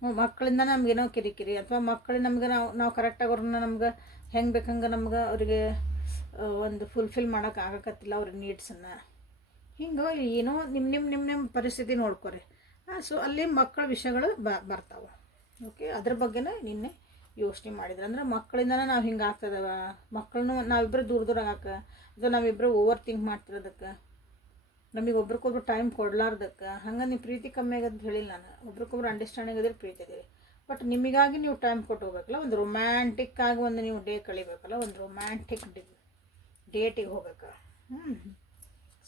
ಹ್ಞೂ ಮಕ್ಕಳಿಂದ ನಮಗೇನೋ ಕಿರಿಕಿರಿ, ಅಥವಾ ಮಕ್ಕಳು ನಮ್ಗೆ ನಾವು ನಾವು ಕರೆಕ್ಟಾಗಿ ಅವ್ರನ್ನ ನಮ್ಗೆ ಹೆಂಗೆ ಬೇಕಂಗೆ ನಮ್ಗೆ ಅವ್ರಿಗೆ ಒಂದು ಫುಲ್ಫಿಲ್ ಮಾಡೋಕೆ ಆಗಕತ್ತಿಲ್ಲ ಅವ್ರ ನೀಡ್ಸನ್ನು ಹಿಂಗೆ, ಏನೋ ನಿಮ್ಮ ನಿಮ್ಮ ನಿಮ್ಮ ನಿಮ್ಮ ಪರಿಸ್ಥಿತಿ ನೋಡ್ಕೊರಿ. ಸೊ ಅಲ್ಲಿ ಮಕ್ಕಳ ವಿಷಯಗಳು ಬರ್ತಾವೆ. ಓಕೆ ಅದ್ರ ಬಗ್ಗೆನೇ ನಿನ್ನೆ ಯೋಚನೆ ಮಾಡಿದ್ರೆ. ಅಂದ್ರೆ ಮಕ್ಕಳಿಂದನೇ ನಾವು ಹಿಂಗೆ ಆಗ್ತದವ? ಮಕ್ಕಳನ್ನು ನಾವಿಬ್ಬರು ದೂರ ದೂರ ಆಗಕ್ಕೆ ಅಥವಾ ನಾವಿಬ್ಬರು ಓವರ್ ಥಿಂಕ್ ಮಾಡ್ತಿರೋದಕ್ಕೆ. ನಮಗೆ ಒಬ್ರಿಗೊಬ್ರು ಟೈಮ್ ಕೊಡ್ಲಾರ್ದಕ್ಕೆ. ಹಂಗೆ ನೀವು ಪ್ರೀತಿ ಕಮ್ಮಿ ಆಗೋದು ಹೇಳಿಲ್ಲ ನಾನು. ಒಬ್ರಿಗೊಬ್ರು ಅಂಡರ್ಸ್ಟ್ಯಾಂಡಿಂಗ್ ಇದ್ರೆ ಪ್ರೀತಿ ಇದ್ದೀರಿ ಬಟ್ ನಿಮಗಾಗಿ ನೀವು ಟೈಮ್ ಕೊಟ್ಟು ಹೋಗ್ಬೇಕಲ್ಲ? ಒಂದು ರೊಮ್ಯಾಂಟಿಕ್ ಆಗಿ ಒಂದು ನೀವು ಡೇ ಕಳಿಬೇಕಲ್ಲ? ಒಂದು ರೊಮ್ಯಾಂಟಿಕ್ ಡಿ ಡೇಟಿಗೆ ಹೋಗ್ಬೇಕು. ಹ್ಞೂ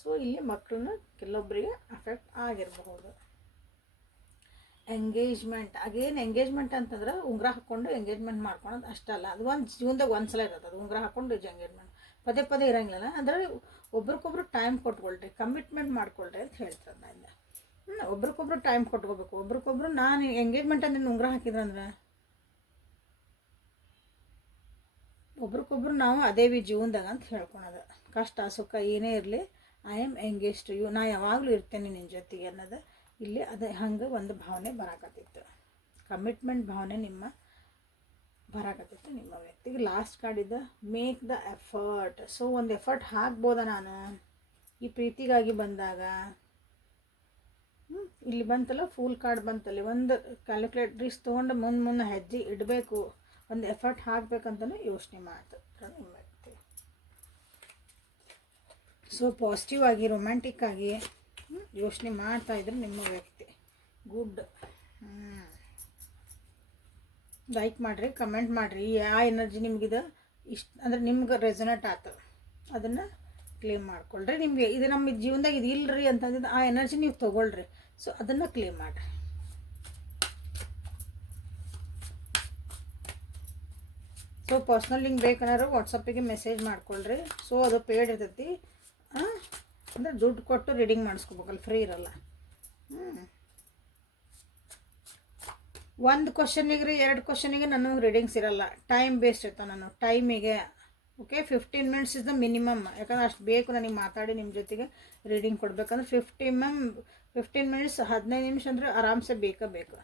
ಸೊ ಇಲ್ಲಿ ಮಕ್ಕಳನ್ನ ಕೆಲವೊಬ್ಬರಿಗೆ ಅಫೆಕ್ಟ್ ಆಗಿರಬಹುದು. ಎಂಗೇಜ್ಮೆಂಟ್ ಅಗೇನ್ ಎಂಗೇಜ್ಮೆಂಟ್ ಅಂತಂದ್ರೆ ಉಂಗುರ ಹಾಕ್ಕೊಂಡು ಎಂಗೇಜ್ಮೆಂಟ್ ಮಾಡ್ಕೊಳೋದು ಅಷ್ಟಲ್ಲ ಅದು ಒಂದು ಜೀವನದಾಗ ಒಂದು ಸಲ ಇರೋದು ಅದು ಉಂಗುರ ಹಾಕ್ಕೊಂಡು ಎಂಗೇಜ್ಮೆಂಟ್ ಪದೇ ಪದೇ ಇರಂಗಿಲ್ಲ ಅಂದರೆ ಒಬ್ರಿಗೊಬ್ರು ಟೈಮ್ ಕೊಟ್ಕೊಳ್ರಿ ಕಮಿಟ್ಮೆಂಟ್ ಮಾಡ್ಕೊಳ್ರಿ ಅಂತ ಹೇಳ್ತಾರೆ ನಾನು ಹ್ಞೂ ಒಬ್ರಿಗೊಬ್ರು ಟೈಮ್ ಕೊಟ್ಕೋಬೇಕು. ಒಬ್ರಿಗೊಬ್ರು ನಾನು ಎಂಗೇಜ್ಮೆಂಟ್ ಅಂದ್ರೆ ಉಂಗುರ ಹಾಕಿದ್ರಂದ್ರೆ ಒಬ್ರಿಗೊಬ್ರು ನಾವು ಅದೇ ವಿ ಜೀವನದಾಗ ಅಂತ ಹೇಳ್ಕೊಳೋದು. ಕಷ್ಟ, ಸುಖ ಏನೇ ಇರಲಿ I am engage to you ನಾ ಯಾವಾಗಲೂ ಇರ್ತೇನೆ ನಿನ್ನ ಜೊತೆಗೆ ಅನ್ನೋದು. ಇಲ್ಲಿ ಅದೇ ಹಂಗೆ ಒಂದು ಭಾವನೆ ಬರಾಕತ್ತಿತ್ತು. ಕಮಿಟ್ಮೆಂಟ್ ಭಾವನೆ ನಿಮ್ಮ ಬರಾಕತ್ತಿತ್ತು ನಿಮ್ಮ ವ್ಯಕ್ತಿಗೆ. ಲಾಸ್ಟ್ ಕಾರ್ಡ್ ಇದ್ದ ಮೇಕ್ ದ ಎಫರ್ಟ್ ಸೊ ಒಂದು ಎಫರ್ಟ್ ಹಾಕ್ಬೋದ ನಾನು? ಈ ಪ್ರೀತಿಗಾಗಿ ಬಂದಾಗ? ಇಲ್ಲಿ ಬಂತಲ್ಲ ಫುಲ್ ಕಾರ್ಡ್ ಬಂತಲ್ಲಿ. ಒಂದು ಕ್ಯಾಲ್ಕುಲೇಟ್ರೀಸ್ ತೊಗೊಂಡು ಮುಂದೆ ಮುಂದೆ ಹೆಜ್ಜೆ ಇಡಬೇಕು. ಒಂದು ಎಫರ್ಟ್ ಹಾಕ್ಬೇಕಂತಲೂ ಯೋಚನೆ ಮಾಡ್ತು ಸೊ ಪಾಸಿಟಿವ್ ಆಗಿ ರೊಮ್ಯಾಂಟಿಕ್ ಆಗಿ ಯೋಚನೆ ಮಾಡ್ತಾ ಇದ್ರೆ ನಿಮ್ಮ ವ್ಯಕ್ತಿ. ಗುಡ್ ಲೈಕ್ ಮಾಡಿರಿ ಕಮೆಂಟ್ ಮಾಡಿರಿ. ಯಾವ ಎನರ್ಜಿ ನಿಮಗಿದೆ ಇಷ್ಟು, ಅಂದ್ರೆ ನಿಮ್ಗೆ ರೆಸನೇಟ್ ಆತ. ಅದನ್ನು ಕ್ಲೇಮ್ ಮಾಡ್ಕೊಳ್ರಿ ನಿಮಗೆ. ಇದು ನಮ್ಮ ಜೀವನದಾಗ ಇದು ಇಲ್ಲರಿ ಅಂತಂದಿದ್ದು ಆ ಎನರ್ಜಿ ನೀವು ತೊಗೊಳ್ರಿ. ಸೊ ಅದನ್ನು ಕ್ಲೇಮ್ ಮಾಡಿರಿ. ಸೊ ಪರ್ಸ್ನಲ್ ಲಿಂಕ್ ಬೇಕನ್ನೋರು ವಾಟ್ಸಪ್ಪಿಗೆ ಮೆಸೇಜ್ ಮಾಡ್ಕೊಳ್ರಿ. ಸೊ ಅದು ಪೇಡ್ ಇರ್ತೈತಿ. ಅಂದರೆ ದುಡ್ಡು ಕೊಟ್ಟು ರೀಡಿಂಗ್ ಮಾಡಿಸ್ಕೋಬೇಕಲ್ಲ ಫ್ರೀ ಇರಲ್ಲ. ಒಂದು ಕ್ವಶನಿಗೆ ರೀ, ಎರಡು ಕ್ವಶನಿಗೆ ನನಗೆ ರೀಡಿಂಗ್ಸ್ ಇರಲ್ಲ. ಟೈಮ್ ಬೇಸ್ಟ್ ಇರ್ತಾವೆ ನಾನು. ಟೈಮಿಗೆ okay fifteen minutes is the minimum ಯಾಕಂದ್ರೆ ಅಷ್ಟು ಬೇಕು ನನಗೆ ಮಾತಾಡಿ ನಿಮ್ಮ ಜೊತೆಗೆ ರೀಡಿಂಗ್ ಕೊಡ್ಬೇಕಂದ್ರೆ ಫಿಫ್ಟೀನ್ ಮ್ಯಾಮ್ ಫಿಫ್ಟೀನ್ ಮಿನಿಟ್ಸ್ ಹದಿನೈದು ನಿಮಿಷ ಅಂದರೆ ಆರಾಮ್ಸೆ ಬೇಕೇ ಬೇಕು.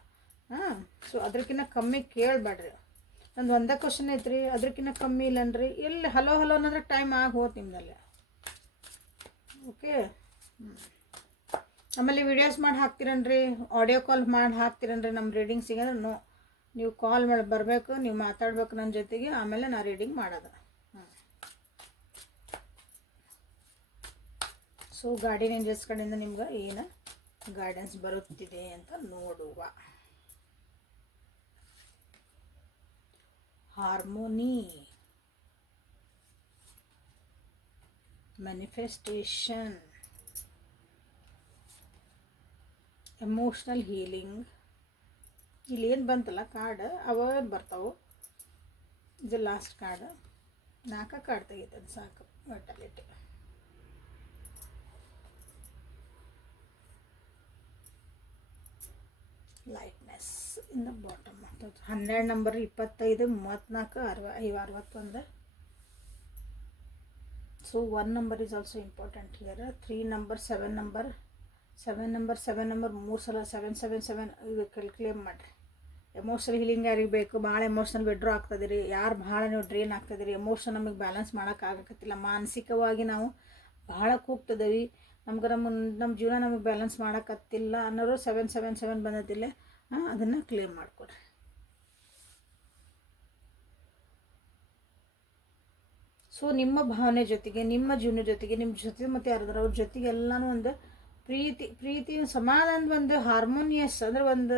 ಹಾಂ ಸೊ ಅದಕ್ಕಿಂತ ಕಮ್ಮಿ ಕೇಳಬೇಡ್ರಿ. ನಂದು ಒಂದೇ ಕ್ವಶನ್ ಐತ್ರಿ ಅದಕ್ಕಿಂತ ಕಮ್ಮಿ ಇಲ್ಲನ್ರಿ. ಎಲ್ಲಿ ಹಲೋ ಹಲೋ ಅನ್ನೋದ್ರೆ ಟೈಮ್ ಆಗಿ ಹೋತ್ ನಿಮ್ದಲ್ಲಿ. ಓಕೆ ಆಮೇಲೆ ವಿಡಿಯೋಸ್ ಮಾಡಿ ಹಾಕ್ತೀರನ್ರಿ? ಆಡಿಯೋ ಕಾಲ್ ಮಾಡಿ ಹಾಕ್ತೀರನ್ರಿ ನಮ್ಮ ರೀಡಿಂಗ್ಸಿಗೆ ಅಂದ್ರೆ ನೋ ನೀವು ಕಾಲ್ ಮಾಡಿ ಬರಬೇಕು, ನೀವು ಮಾತಾಡಬೇಕು ನನ್ನ ಜೊತೆಗೆ, ಆಮೇಲೆ ನಾ ರೀಡಿಂಗ್ ಮಾಡೋದು. ಸೊ ಗಾರ್ಡಿಯನ್ ಏಂಜಲ್ಸ್ ಕಡೆಯಿಂದ ನಿಮ್ಗೆ ಏನು ಗೈಡೆನ್ಸ್ ಬರುತ್ತಿದೆ ಅಂತ ನೋಡುವ. ಹಾರ್ಮೋನಿ ಮ್ಯಾನಿಫೆಸ್ಟೇಷನ್ ಎಮೋಷ್ನಲ್ ಹೀಲಿಂಗ್ ಇಲ್ಲಿ ಏನು ಬಂತಲ್ಲ ಕಾರ್ಡ್ ಅವ ಬರ್ತಾವೆ. ಇದು ಲಾಸ್ಟ್ ಕಾರ್ಡ್ ನಾಲ್ಕು ಕಾರ್ಡ್ ತೆಗಿತದೆ ಸಾಕು ಮೆಟಾಲಿಟಿ ಲೈಟ್ನೆಸ್ ಇನ್ ಬಾಟಮ್ ಹನ್ನೆರಡು ನಂಬರ್ ಇಪ್ಪತ್ತೈದು, ಮೂವತ್ತ್ನಾಲ್ಕು, ಅರವ ಐವ ಅರವತ್ತೊಂದು. So one number is also important here three number seven number seven number seven number ಮೂರು ಸಲ ಸೆವೆನ್ ಸೆವೆನ್ ಸೆವೆನ್ ಇದು ಕ್ಲೇಮ್ ಮಾಡಿರಿ. ಎಮೋಷನಲ್ ಹೀಲಿಂಗ್ ಯಾರಿಗೆ ಬೇಕು? ಭಾಳ ಎಮೋಷನಲ್ ವಿಡ್ರಾ ಆಗ್ತದಿರಿ. ಯಾರು ಭಾಳ ನೀವು ಡ್ರೈನ್ ಆಗ್ತದಿರಿ? ಎಮೋಷನ್ ನಮಗೆ ಬ್ಯಾಲೆನ್ಸ್ ಮಾಡೋಕ್ಕಾಗತ್ತಿಲ್ಲ ಮಾನಸಿಕವಾಗಿ ನಾವು ಭಾಳ ಕೂಗ್ತದವಿ ನಮ್ಗೆ ನಮ್ಮ ನಮ್ಮ ಜೀವನ ನಮಗೆ ಬ್ಯಾಲೆನ್ಸ್ ಮಾಡೋಕ್ಕತ್ತಿಲ್ಲ ಅನ್ನೋರು ಸೆವೆನ್ ಸೆವೆನ್ ಸೆವೆನ್ ಬಂದದಿಲ್ಲ ಅದನ್ನು ಕ್ಲೇಮ್ ಮಾಡಿಕೊಡ್ರಿ. ಸೊ ನಿಮ್ಮ ಭಾವನೆ ಜೊತೆಗೆ, ನಿಮ್ಮ ಜೀವನ ಜೊತೆಗೆ, ನಿಮ್ಮ ಜೊತೆ ಮತ್ತು ಯಾರಾದ್ರೂ ಅವ್ರ ಜೊತೆಗೆ ಎಲ್ಲನೂ ಒಂದು ಪ್ರೀತಿ ಪ್ರೀತಿ ಸಮಾಧಾನದ ಒಂದು ಹಾರ್ಮೋನಿಯಸ್ ಅಂದ್ರೆ ಒಂದು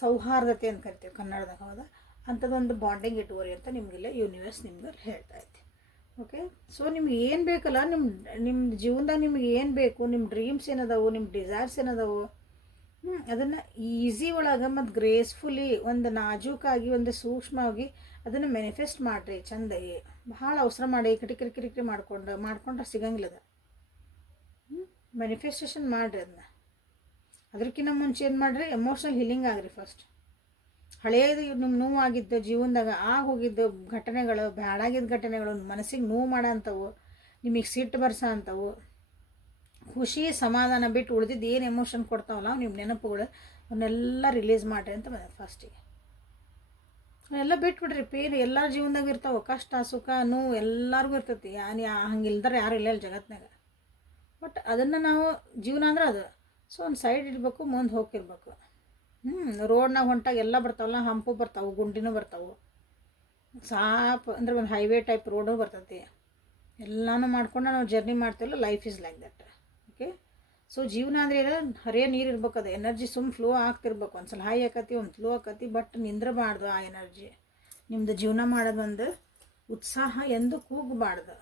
ಸೌಹಾರ್ದತೆ ಅಂತ ಕರಿತೀವಿ ಕನ್ನಡದಾಗ ಹೌದಾ ಅಂಥದ್ದೊಂದು ಬಾಂಡಿಂಗ್ ಇಟ್ಕೋರಿ ಅಂತ ನಿಮಗೆಲ್ಲ ಯೂನಿವರ್ಸ್ ನಿಮ್ಗೆ ಹೇಳ್ತಾ ಐತಿ ಓಕೆ ಸೊ ನಿಮ್ಗೆ ಏನು ಬೇಕಲ್ಲ ನಿಮ್ಮ ನಿಮ್ಮ ಜೀವನದಾಗ ನಿಮ್ಗೆ ಏನು ಬೇಕು ನಿಮ್ಮ ಡ್ರೀಮ್ಸ್ ಏನದಾವು ನಿಮ್ಮ ಡಿಸೈರ್ಸ್ ಏನದಾವು ಅದನ್ನು ಈಸಿ ಒಳಗೆ ಮತ್ತು ಗ್ರೇಸ್ಫುಲಿ ಒಂದು ನಾಜೂಕಾಗಿ, ಒಂದು ಸೂಕ್ಷ್ಮವಾಗಿ ಅದನ್ನು ಮ್ಯಾನಿಫೆಸ್ಟ್ ಮಾಡಿರಿ, ಚಂದ ಭಾಳ ಅವಸರ ಮಾಡಿ ಕಿಟಿ ಕಿರಿ ಕಿರಿ ಮಾಡ್ಕೊಂಡು, ಮಾಡ್ಕೊಂಡ್ರೆ ಸಿಗಂಗಿಲ್ಲ ಅದು. ಮ್ಯಾನಿಫೆಸ್ಟೇಷನ್ ಮಾಡಿರಿ ಅದನ್ನ ಅದಕ್ಕಿಂತ ಮುಂಚೆ ಏನು ಮಾಡಿರಿ ಎಮೋಷ್ನಲ್ ಹೀಲಿಂಗ್ ಆಗ್ರಿ ಫಸ್ಟ್ ಹಳೆಯದು ನಿಮ್ಮ ನೋವಾಗಿದ್ದ ಜೀವನದಾಗ ಆಗ ಹೋಗಿದ್ದ ಘಟನೆಗಳು ಬ್ಯಾಡಾಗಿದ್ದ ಘಟನೆಗಳು, ಮನಸ್ಸಿಗೆ ನೋವು ಮಾಡೋ ನಿಮಗೆ ಸಿಟ್ಟು ಬರ್ಸೋ ಅಂಥವು ಖುಷಿ, ಸಮಾಧಾನ ಬಿಟ್ಟು ಉಳಿದಿದ್ದು ಏನು ಎಮೋಷನ್ ಕೊಡ್ತಾವಲ್ಲ ನಿಮ್ಮ ನೆನಪುಗಳು, ಅವನ್ನೆಲ್ಲ ರಿಲೀಸ್ ಮಾಡಿರಿ ಅಂತ ಬಂದ ಫಸ್ಟಿಗೆ ಎಲ್ಲ ಬಿಟ್ಬಿಡ್ರಿ ಪೇನ್ ಎಲ್ಲರ ಜೀವನದಾಗ ಇರ್ತಾವೆ, ಕಷ್ಟ, ಸುಖ, ನೋವು ಎಲ್ಲರಿಗೂ ಇರ್ತೈತಿ. ಯಾನು ಯಾ ಹಂಗಿಲ್ದಾರೆ ಯಾರು ಇಲ್ಲ ಜಗತ್ನಾಗ ಬಟ್ ಅದನ್ನು ನಾವು ಜೀವನ ಅಂದ್ರೆ ಅದು. ಸೊ ಒಂದು ಸೈಡ್ ಇಡಬೇಕು, ಮುಂದೆ ಹೋಗಿರ್ಬೇಕು. ಹ್ಞೂ ರೋಡ್ನಾಗ ಹೊಂಟಾಗ ಎಲ್ಲ ಬರ್ತಾವಲ್ಲ, ಹಂಪು ಬರ್ತಾವೆ, ಗುಂಡಿನೂ ಬರ್ತಾವೆ. ಸಾಪ್ ಅಂದ್ರೆ ಒಂದು ಹೈವೇ ಟೈಪ್ ರೋಡು ಬರ್ತೈತಿ. ಎಲ್ಲನೂ ಮಾಡ್ಕೊಂಡು ನಾವು ಜರ್ನಿ ಮಾಡ್ತೀವಲ್ಲ life is like that so ಜೀವನ ಅಂದರೆ ಏನೋ ಹರಿಯ ನೀರು ಇರ್ಬೇಕು ಅದು. ಎನರ್ಜಿ ಸುಮ್ ಫ್ಲೋ ಆಗ್ತಿರ್ಬೇಕು. ಒಂದ್ಸಲ ಹೈ ಆಕತಿ, ಒಂದು ಫ್ಲೋ ಆಕತಿ ಬಟ್ ನಿಂದ್ರಬಾರ್ದು ಆ ಎನರ್ಜಿ ನಿಮ್ಮದು ಜೀವನ ಮಾಡೋದು ಒಂದು ಉತ್ಸಾಹ ಎಂದು ಕೂಗಬಾರ್ದು.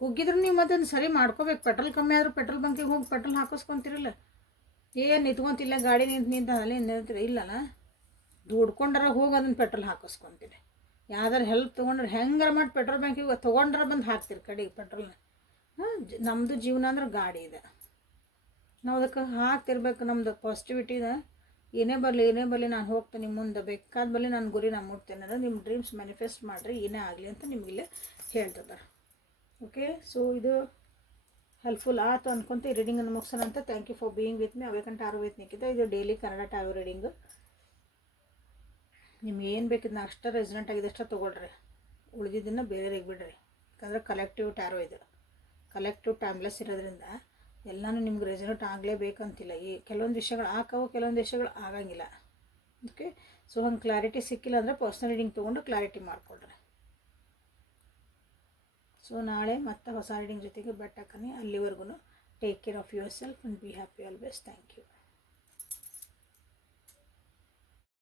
ಕುಗ್ಗಿದ್ರು ನೀವು ಅದನ್ನು ಸರಿ ಮಾಡ್ಕೋಬೇಕು. ಪೆಟ್ರೋಲ್ ಕಮ್ಮಿ ಆದರೂ ಪೆಟ್ರೋಲ್ ಬಂಕಿಗೆ ಹೋಗಿ ಪೆಟ್ರೋಲ್ ಹಾಕಿಸ್ಕೊಂತಿರಲ್ಲ. ಏನು ನಿಂತ್ಕೊಂತಿಲ್ಲ, ಗಾಡಿ ನಿಂತು ನಿಂತು ಅಲ್ಲಿ ನಿಂತಿರಿ ಇಲ್ಲಲ್ಲ. ದುಡ್ಕೊಂಡ್ರ ಹೋಗಿ ಅದನ್ನು ಪೆಟ್ರೋಲ್ ಹಾಕಿಸ್ಕೊತೀನಿ. ಯಾವ್ದಾರು ಹೆಲ್ಪ್ ತೊಗೊಂಡ್ರೆ ಹೆಂಗಾರ ಮಾಡಿ ಪೆಟ್ರೋಲ್ ಬ್ಯಾಂಕಿಗೆ ತೊಗೊಂಡ್ರೆ ಬಂದು ಹಾಕ್ತಿರಿ ಕಡೆಗೆ ಪೆಟ್ರೋಲ್ನ ಹಾಂ ನಮ್ಮದು ಜೀವನ ಅಂದ್ರೆ ಗಾಡಿ ಇದೆ. ನಾವು ಅದಕ್ಕೆ ಹಾಕ್ತಿರ್ಬೇಕು ನಮ್ದು ಪಾಸಿಟಿವಿಟಿದ ಏನೇ ಬರಲಿ ಏನೇ ಬರಲಿ ನಾನು ಹೋಗ್ತೀನಿ ಮುಂದೆ. ಬೇಕಾದ ಬರಲಿ ನನ್ನ ಗುರಿ ನಾನು ಮುಟ್ತೇನೆ. ಅಂದರೆ ನಿಮ್ಮ ಡ್ರೀಮ್ಸ್ ಮ್ಯಾನಿಫೆಸ್ಟ್ ಮಾಡಿರಿ, ಏನೇ ಆಗಲಿ ಅಂತ ನಿಮಗಿಲ್ಲೇ ಹೇಳ್ತದೆ ಓಕೆ ಸೊ ಇದು ಹೆಲ್ಪ್ಫುಲ್ ಆಯ್ತು ಅನ್ಕೊಂತ ಈ ರೀಡಿಂಗನ್ನು ಮುಗಿಸೋಣ ಅಂತ thank you for being with me awaken tarot with ನಿಕ್ಕಿದೆ ಇದು ಡೈಲಿ ಕನ್ನಡ ಟಾರೋ ರೀಡಿಂಗು ನಿಮ್ಗೆ ಏನು ನಾನು ಅಷ್ಟೇ ರೆಸಿಡೆಂಟ್ ಆಗಿದೆ ಅಷ್ಟೇ ತೊಗೊಳ್ರಿ. ಉಳಿದಿದ್ದನ್ನು ಬೇರೆಯವ್ರಿಗೆ ಬಿಡ್ರಿ. ಯಾಕಂದ್ರೆ ಕಲೆಕ್ಟಿವ್ ಟ್ಯಾರೋ ಇದು. ಕಲೆಕ್ಟಿವ್ ಟೈಮ್ಲೆಸ್ ಇರೋದ್ರಿಂದ ಎಲ್ಲನೂ ನಿಮ್ಗೆ ರೆಸಲ್ಟ್ ಆಗಲೇಬೇಕಂತಿಲ್ಲ. ಈ ಕೆಲವೊಂದು ವಿಷಯಗಳು ಹಾಕವು ಕೆಲವೊಂದು ವಿಷಯಗಳು ಆಗಂಗಿಲ್ಲ. ಓಕೆ? ಸೊ ಹಂಗೆ ಕ್ಲಾರಿಟಿ ಸಿಕ್ಕಿಲ್ಲ ಅಂದರೆ ಪರ್ಸ್ನಲ್ ರೀಡಿಂಗ್ ತೊಗೊಂಡು ಕ್ಲಾರಿಟಿ ಮಾಡಿಕೊಡ್ರಿ ಸೊ ನಾಳೆ ಮತ್ತೆ ಹೊಸ ರೀಡಿಂಗ್ ಜೊತೆಗೆ ಬೆಟ್ಟಕ್ಕನಿ ಅಲ್ಲಿವರೆಗೂ take care of yourself and be happy always thank you